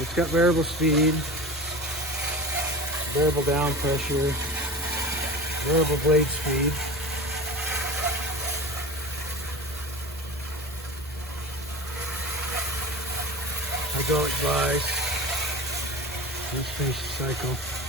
It's got variable speed, variable down pressure, variable blade speed. Hydraulic vise. Let's finish the cycle.